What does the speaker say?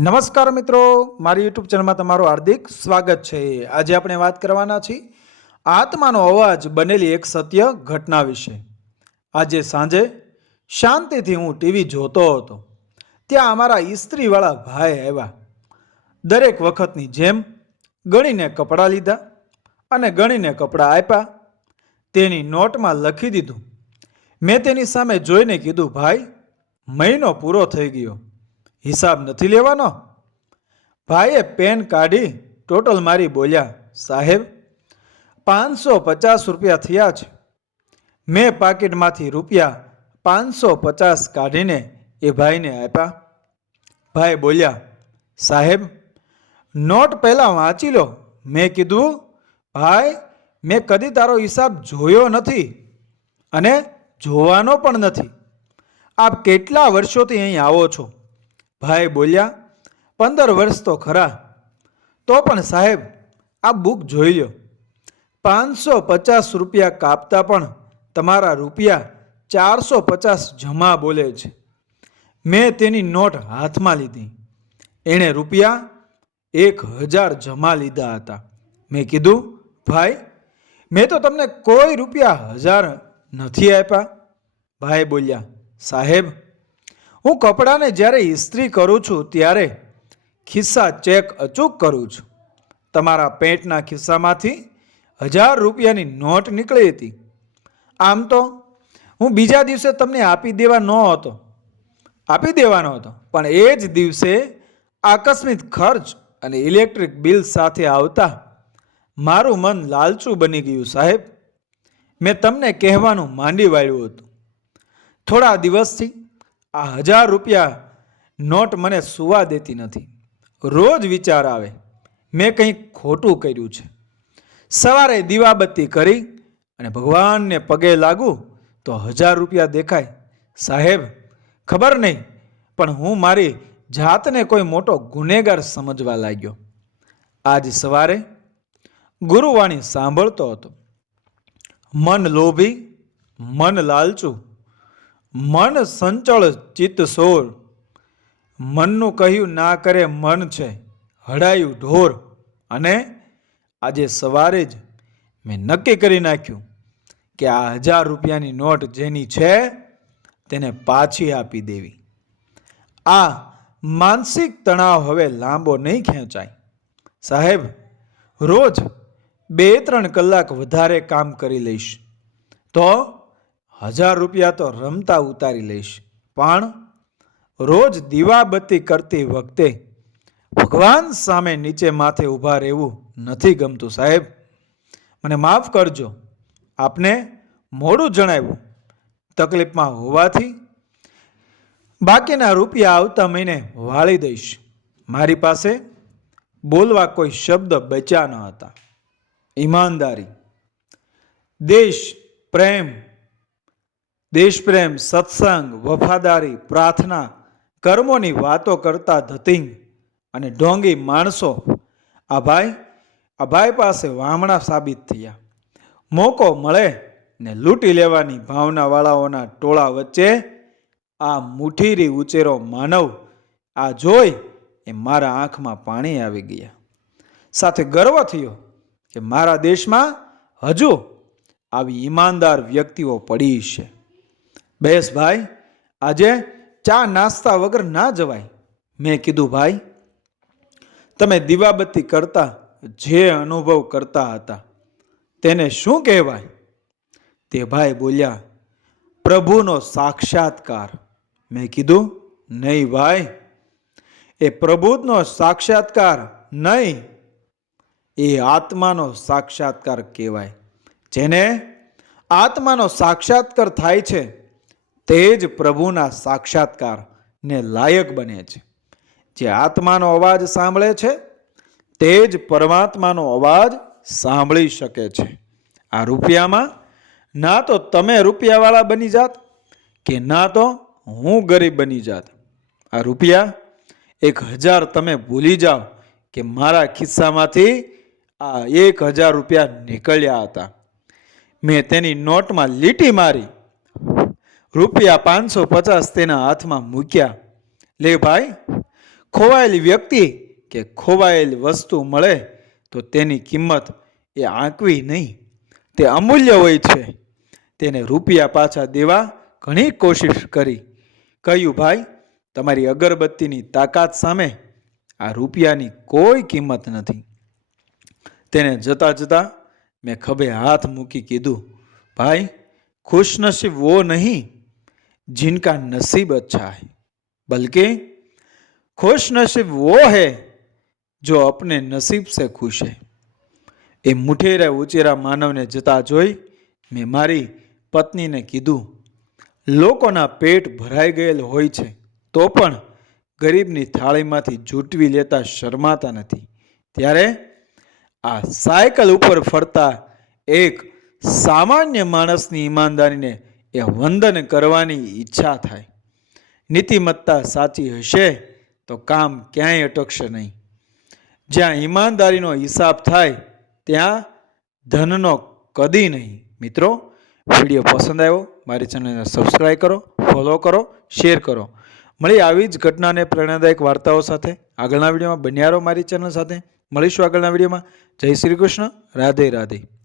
નમસ્કાર મિત્રો, મારી યુટ્યુબ ચેનલમાં તમારું હાર્દિક સ્વાગત છે. આજે આપણે વાત કરવાના છીએ આત્માનો અવાજ બનેલી એક સત્ય ઘટના વિશે. આજે સાંજે શાંતિથી હું ટીવી જોતો હતો. ત્યાં અમારા ઇસ્ત્રીવાળા ભાઈ આવ્યા. દરેક વખતની જેમ ગણીને કપડાં લીધા અને ગણીને કપડાં આપ્યા. તેની નોટમાં લખી દીધું. મેં તેની સામે જોઈને કીધું, ભાઈ, મહિનો પૂરો થઈ ગયો. હિસાબ નથી લેવાનો? ભાઈએ પેન કાઢી ટોટલ મારી બોલ્યા, સાહેબ, પાંચસો પચાસ રૂપિયા થયા છે. મેં પાકીટમાંથી રૂપિયા પાંચસો પચાસ કાઢીને એ ભાઈને આપ્યા. ભાઈ બોલ્યા, સાહેબ, નોટ પહેલાં વાંચી લો. મેં કીધું, ભાઈ, મેં કદી તારો હિસાબ જોયો નથી અને જોવાનો પણ નથી. આપ કેટલા વર્ષોથી અહીં આવો છો? ભાઈ બોલ્યા, પંદર વર્ષ તો ખરા. તો પણ સાહેબ, આ બુક જોઈ લો. પાંચસો પચાસ રૂપિયા કાપતા પણ તમારા રૂપિયા ચારસો પચાસ જમા બોલે છે મેં તેની નોટ હાથમાં લીધી. એણે રૂપિયા એક હજાર જમા લીધા હતા. મેં કીધું, ભાઈ, મેં તો તમને કોઈ રૂપિયા હજાર નથી આપ્યા. ભાઈ બોલ્યા, સાહેબ હું કપડાને જ્યારે ઇસ્ત્રી કરું છું ત્યારે ખિસ્સા ચેક અચૂક કરું છું. તમારા પેન્ટના ખિસ્સામાંથી હજાર રૂપિયાની નોટ નીકળી હતી. આમ તો હું બીજા દિવસે તમને આપી દેવા ન હતો આપી દેવાનો હતો, પણ એ જ દિવસે આકસ્મિક ખર્ચ અને ઇલેક્ટ્રિક બિલ સાથે આવતા મારું મન લાલચું બની ગયું, સાહેબ. મેં તમને કહેવાનું માંડી વાળ્યું હતું. થોડા દિવસથી આ હજાર રૂપિયા નોટ મને સુવા દેતી નથી. રોજ વિચાર આવે, મેં કંઈક ખોટું કર્યું છે. સવારે દીવાબત્તી કરી અને ભગવાનને પગે લાગું તો હજાર રૂપિયા દેખાય. સાહેબ, ખબર નહીં, પણ હું મારી જાતને કોઈ મોટો ગુનેગાર સમજવા લાગ્યો. આજ સવારે ગુરુવાણી સાંભળતો હતો. મન લોભી, મન લાલચું મન સંચળ ચિત્ત સોર. મનનું કહ્યું ના કરે મન છે હડાયું ઢોર. અને આજે સવારે જ મેં નક્કી કરી નાખ્યું કે આ હજાર રૂપિયાની નોટ જેની છે તેને પાછી આપી દેવી. આ માનસિક તણાવ હવે લાંબો નહીં ખેંચાય. સાહેબ, રોજ બે ત્રણ કલાક વધારે કામ કરી લઈશ. તો હજાર રૂપિયા તો રમતા ઉતારી લઈશ. પણ રોજ દીવાબત્તી કરતી વખતે ભગવાન સામે નીચે માથે ઊભા રહેવું નથી ગમતું સાહેબ. મને માફ કરજો. આપને મોડું જણાવ્યું તકલીફમાં હોવાથી. બાકીના રૂપિયા આવતા મહિને વાળી દઈશ. મારી પાસે બોલવા કોઈ શબ્દ બચ્યા ન હતા. ઈમાનદારી, દેશ, પ્રેમ દેશપ્રેમ, સત્સંગ, વફાદારી, પ્રાર્થના, કર્મોની વાતો કરતા ધતિંગ અને ઢોંગી માણસો. આ ભાઈ આ ભાઈ પાસે વામણા સાબિત થયા. મોકો મળે ને લૂંટી લેવાની ભાવનાવાળાઓના ટોળા વચ્ચે આ મુઠીરી ઉચેરો માનવ, આ જોઈ એ મારા આંખમાં પાણી આવી ગયા. સાથે ગર્વ થયો કે મારા દેશમાં હજુ આવી ઈમાનદાર વ્યક્તિઓ પડી છે. બેસ ભાઈ, આજે ચા નાસ્તા વગર ના જવાય. મેં કીધું, ભાઈ, તમે દીવાબત્તી કરતા જે અનુભવ કરતા હતા, તેને શું કહેવાય? તે ભાઈ બોલ્યા, પ્રભુનો સાક્ષાત્કાર. મેં કીધું, નહીં ભાઈ, એ પ્રભુનો સાક્ષાત્કાર નહીં, એ આત્માનો સાક્ષાત્કાર કહેવાય. જેને આત્માનો સાક્ષાત્કાર થાય છે તે જ પ્રભુના સાક્ષાત્કારને લાયક બને છે. જે આત્માનો અવાજ સાંભળે છે, તે જ પરમાત્માનો અવાજ સાંભળી શકે છે. આ રૂપિયામાં ના તો તમે રૂપિયાવાળા બની જાત કે ના તો હું ગરીબ બની જાત. આ રૂપિયા એક હજાર તમે ભૂલી જાઓ કે મારા ખિસ્સામાંથી આ એક હજાર રૂપિયા નીકળ્યા હતા. મેં તેની નોટમાં લીટી મારી રૂપિયા પાંચસો પચાસ તેના હાથમાં મૂક્યા. લે ભાઈ, ખોવાયેલી વ્યક્તિ કે ખોવાયેલી વસ્તુ મળે તો તેની કિંમત એ આંકવી નહીં. તે અમૂલ્ય હોય છે. તેને રૂપિયા પાછા દેવા ઘણી કોશિશ કરી. કહ્યું, ભાઈ, તમારી અગરબત્તીની તાકાત સામે આ રૂપિયાની કોઈ કિંમત નથી. તેને જતાં જતાં મેં ખભે હાથ મૂકી કીધું, ભાઈ, ખુશનસીબ વો નહીં. जिनका नसीब अच्छा है बल्कि खुशनसीब वो है जो अपने नसीब से खुश है એ મુઠેરા ઉચેરા માનવને જતા જોઈ મેં મારી પત્નીને કીધું લોકોના પેટ ભરાઈ ગયેલ હોય છે તો પણ ગરીબની થાળીમાંથી જૂટવી લેતા શરમાતા નથી ત્યારે આ સાયકલ ઉપર ફરતા એક સામાન્ય માણસની ઈમાનદારીને એ વંદન કરવાની ઈચ્છા થાય. નીતિમત્તા સાચી હશે તો કામ ક્યાંય અટકશે નહીં. જ્યાં ઈમાનદારીનો હિસાબ થાય, ત્યાં ધનનો કદી નહીં. મિત્રો, વીડિયો પસંદ આવ્યો, મારી ચેનલને સબસ્ક્રાઈબ કરો ફોલો કરો શેર કરો. મળી આવી જ ઘટનાને પ્રેરણાદાયક વાર્તાઓ સાથે. આગળના વિડીયોમાં બન્યા રહો મારી ચેનલ સાથે. મળીશું આગળના વિડીયોમાં. જય શ્રી કૃષ્ણ. રાધે રાધે.